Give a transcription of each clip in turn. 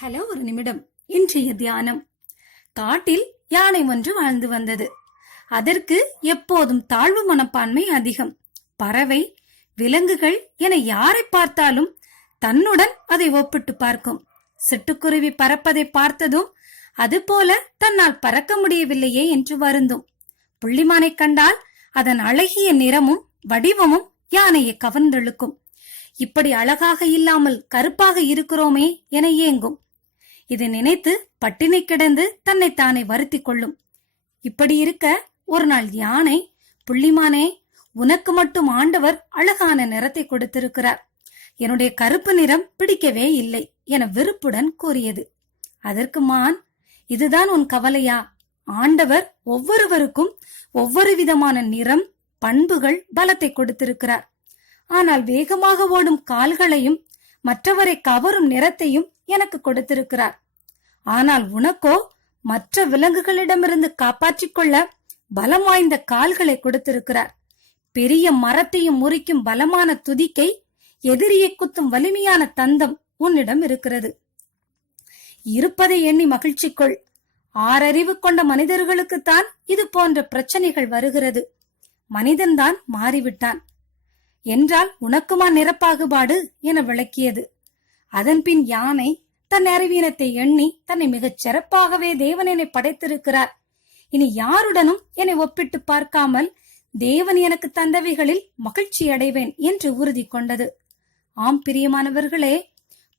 Hello, ஒரு நிமிடம். இன்றைய தியானம். காட்டில் யானை ஒன்று வாழ்ந்து வந்தது. அதற்கு எப்போதும் தாழ்வு மனப்பான்மை அதிகம். பறவை, விலங்குகள் என யாரை பார்த்தாலும் தன்னுடன் அதை ஒப்பிட்டு பார்க்கும். சிட்டுக்குருவி பறப்பதை பார்த்ததும் அதுபோல தன்னால் பறக்க முடியவில்லையே என்று வருந்தும். புள்ளிமானை கண்டால் அதன் அழகிய நிறமும் வடிவமும் யானையை கவர்ந்தெழுக்கும். இப்படி அழகாக இல்லாமல் கருப்பாக இருக்கிறோமே என ஏங்கும். இதை நினைத்து பட்டினி கிடந்து தன்னைத்தானே வருத்தி கொள்ளும். இப்படி இருக்க ஒரு நாள் யானை, புள்ளிமானே, உனக்கு மட்டும் ஆண்டவர் அழகான நிறத்தை கொடுத்திருக்கிறார், என்னுடைய கருப்பு நிறம் பிடிக்கவே இல்லை என வெறுப்புடன் கூறியது. அதற்கு மான், இதுதான் உன் கவலையா? ஆண்டவர் ஒவ்வொருவருக்கும் ஒவ்வொரு விதமான நிறம், பண்புகள், பலத்தை கொடுத்திருக்கிறார். ஆனால் வேகமாக ஓடும் கால்களையும் மற்றவரை கவரும் நிறத்தையும் எனக்கு கொடுத்திருக்கிறார். ஆனால் உனக்கோ மற்ற விலங்குகளிடமிருந்து காப்பாற்றிக் கொள்ள பலம் வாய்ந்த கால்களை கொடுத்திருக்கிறார். பெரிய மரத்தையும் முறிக்கும் பலமான துதிக்கை, எதிரியை குத்தும் வலிமையான தந்தம் உன்னிடம் இருக்கிறது. இருப்பதை எண்ணி மகிழ்ச்சி கொள். ஆறறிவு கொண்ட மனிதர்களுக்குத்தான் இது போன்ற பிரச்சனைகள் வருகிறது. மனிதன்தான் மாறிவிட்டான் என்றால் உனக்குமா நிறப்பாகுபாடு என விளக்கியது. அதன்பின் யானை தன் அறிவீனத்தை எண்ணி தன்னை மிகச் சிறப்பாகவே தேவன் என்னை படைத்திருக்கிறார், இனி யாருடனும் என்னை ஒப்பிட்டு பார்க்காமல் தேவன் எனக்கு தந்தவைகளில் மகிழ்ச்சி அடைவேன் என்று உறுதி கொண்டது. ஆம் பிரியமானவர்களே,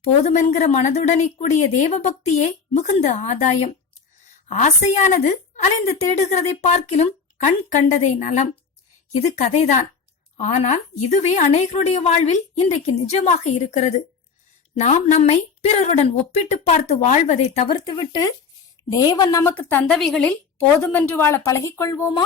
போதுமென்கிற மனதுடனே கூடிய தேவ பக்தியே மிகுந்த ஆதாயம். ஆசையானது அலைந்து தேடுகிறதை பார்க்கிலும் கண் கண்டதை நலம். இது கதைதான். ஆனால் இதுவே அநேகருடைய வாழ்வில் இன்றைக்கு நிஜமாக இருக்கிறது. நாம் நம்மை பிறருடன் ஒப்பிட்டு பார்த்து வாழ்வதை தவிர்த்துவிட்டு தேவன் நமக்கு தந்தவைகளில் போதுமென்று வாழ பழகிக் கொள்வோமா?